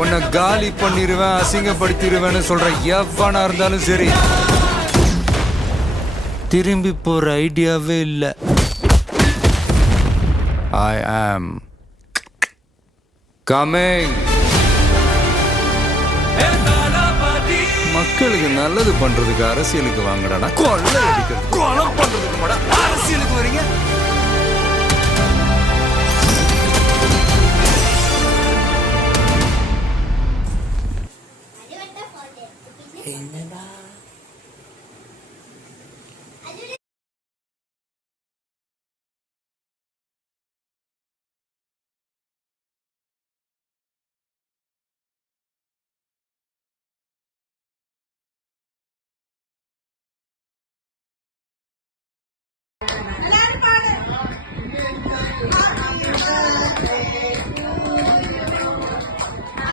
உன்னை காலி பண்ணிடுவேன், அசிங்கப்படுத்திடுவேன்னு சொல்ற எவனா இருந்தாலும் சரி, திரும்பி போற ஐடியாவே இல்லை. I am coming. மக்களுக்கு நல்லது பண்றதுக்கு அரசியலுக்கு வாங்கடா, கொள்ளை அடிக்கிறது கொலை பண்றதுக்கு அரசியலுக்கு வரீங்க.